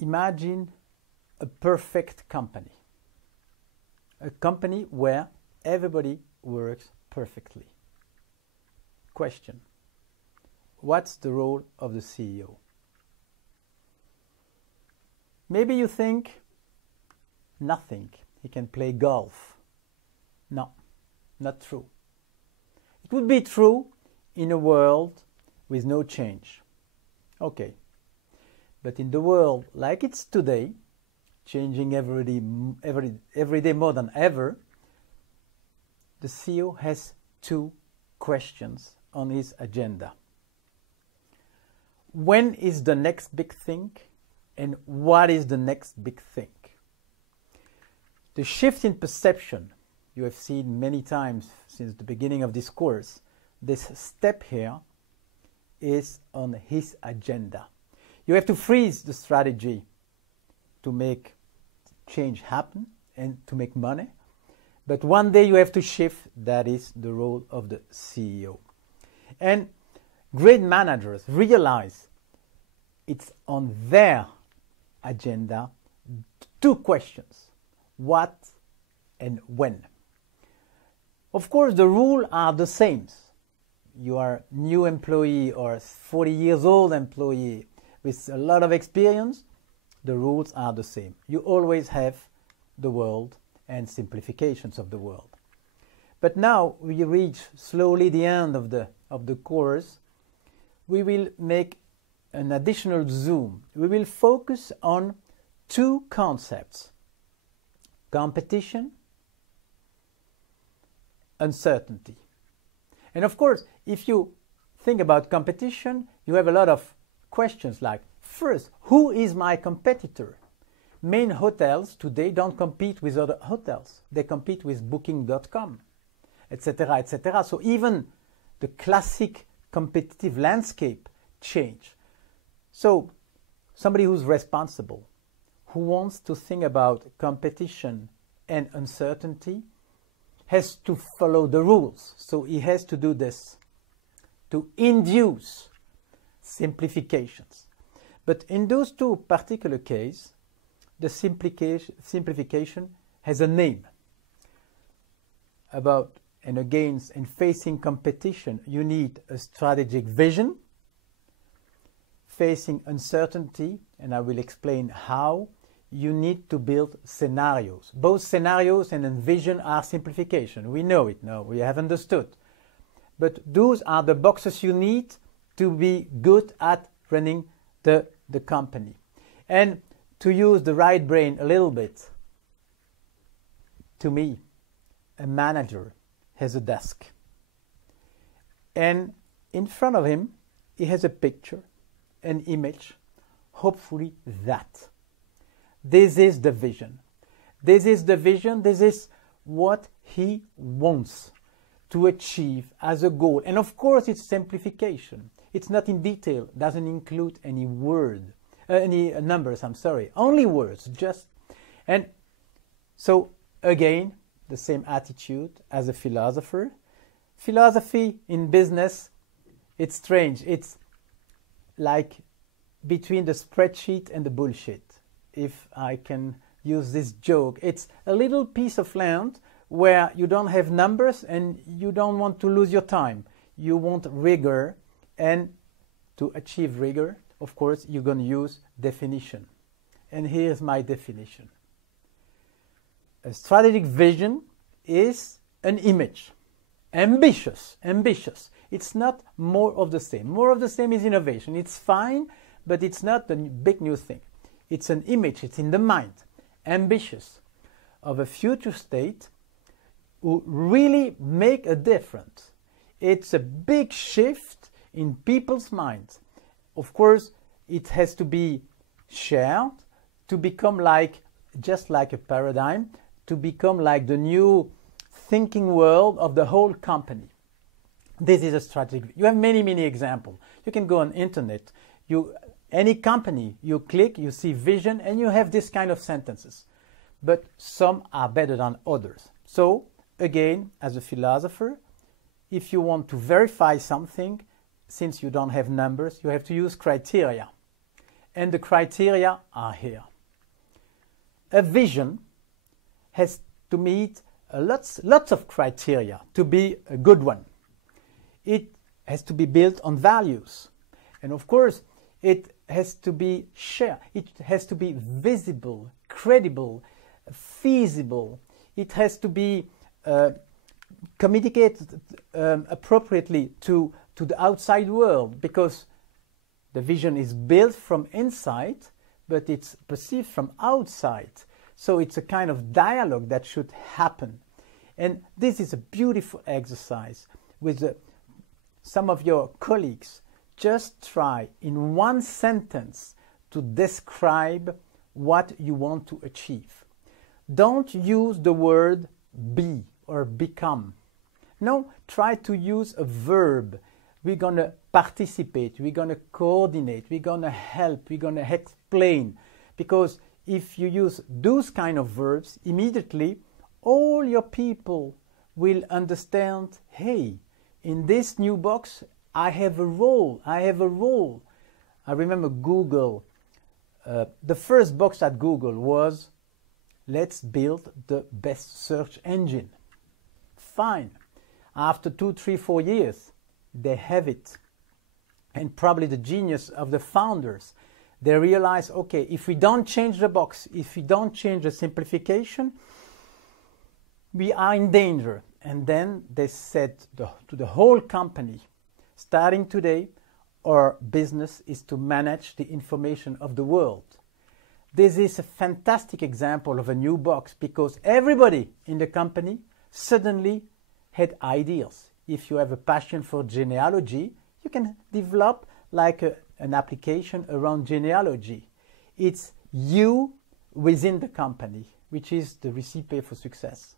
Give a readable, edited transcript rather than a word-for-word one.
Imagine a perfect company. A company where everybody works perfectly. Question: what's the role of the CEO? Maybe you think nothing. He can play golf. No, not true. It would be true in a world with no change. Okay. But in the world like it's today, changing every day more than ever, the CEO has two questions on his agenda. When is the next big thing, and what is the next big thing? The shift in perception you have seen many times since the beginning of this course, this step here is on his agenda. You have to freeze the strategy to make change happen and to make money. But one day you have to shift. That is the role of the CEO. And great managers realize it's on their agenda two questions: what and when. Of course, the rules are the same. You are a new employee or a 40 years old employee with a lot of experience, the rules are the same. You always have the world and simplifications of the world. But now we reach slowly the end of the course. We will make an additional zoom. We will focus on two concepts: competition, uncertainty. And of course, if you think about competition, you have a lot of questions like, first, who is my competitor? Main hotels today don't compete with other hotels. They compete with Booking.com, etc., etc. So even the classic competitive landscape change. So somebody who's responsible, who wants to think about competition and uncertainty, has to follow the rules. So he has to do this, to induce simplifications. But in those two particular cases, the simplification has a name. About and against and facing competition, you need a strategic vision. Facing uncertainty, and I will explain how, you need to build scenarios. Both scenarios and vision are simplification. We know it now, we have understood. But those are the boxes you need to be good at running the company. And to use the right brain a little bit, to me, a manager has a desk. And in front of him, he has a picture, an image, hopefully that. This is the vision. This is the vision. This is what he wants to achieve as a goal. And of course, it's simplification. It's not in detail, doesn't include any numbers, only words, just. And so again, the same attitude as a philosopher. Philosophy in business, it's strange. It's like between the spreadsheet and the bullshit, if I can use this joke. It's a little piece of land where you don't have numbers and you don't want to lose your time. You want rigor, and to achieve rigor, of course, you're going to use definition. And here's my definition. A strategic vision is an image. Ambitious. It's not more of the same. More of the same is innovation. It's fine, but it's not a big new thing. It's an image, it's in the mind, ambitious, of a future state who really make a difference. It's a big shift in people's minds. Of course, it has to be shared to become just like a paradigm, to become like the new thinking world of the whole company. This is a strategic. You have many examples. You can go on internet. Any company, you click, you see vision, and you have this kind of sentences. But some are better than others. So, again, as a philosopher, if you want to verify something, since you don't have numbers, you have to use criteria. And the criteria are here. A vision has to meet lots of criteria to be a good one. It has to be built on values. And of course, it has to be shared. It has to be visible, credible, feasible. It has to be communicated appropriately to the outside world, because the vision is built from inside, but it's perceived from outside. So it's a kind of dialogue that should happen. And this is a beautiful exercise with some of your colleagues. Just try in one sentence to describe what you want to achieve. Don't use the word be or become. No, try to use a verb. We're going to participate, we're going to coordinate, we're going to help, we're going to explain. Because if you use those kind of verbs, immediately all your people will understand, hey, in this new box, I have a role, I have a role. I remember Google, the first box at Google was, let's build the best search engine. Fine. After 2, 3, 4 years, they have it. And probably the genius of the founders, they realize, okay, if we don't change the box, if we don't change the simplification, we are in danger. And then they said to the whole company, starting today, our business is to manage the information of the world. This is a fantastic example of a new box, because everybody in the company suddenly had ideas. If you have a passion for genealogy, you can develop like an application around genealogy. It's you within the company, which is the recipe for success.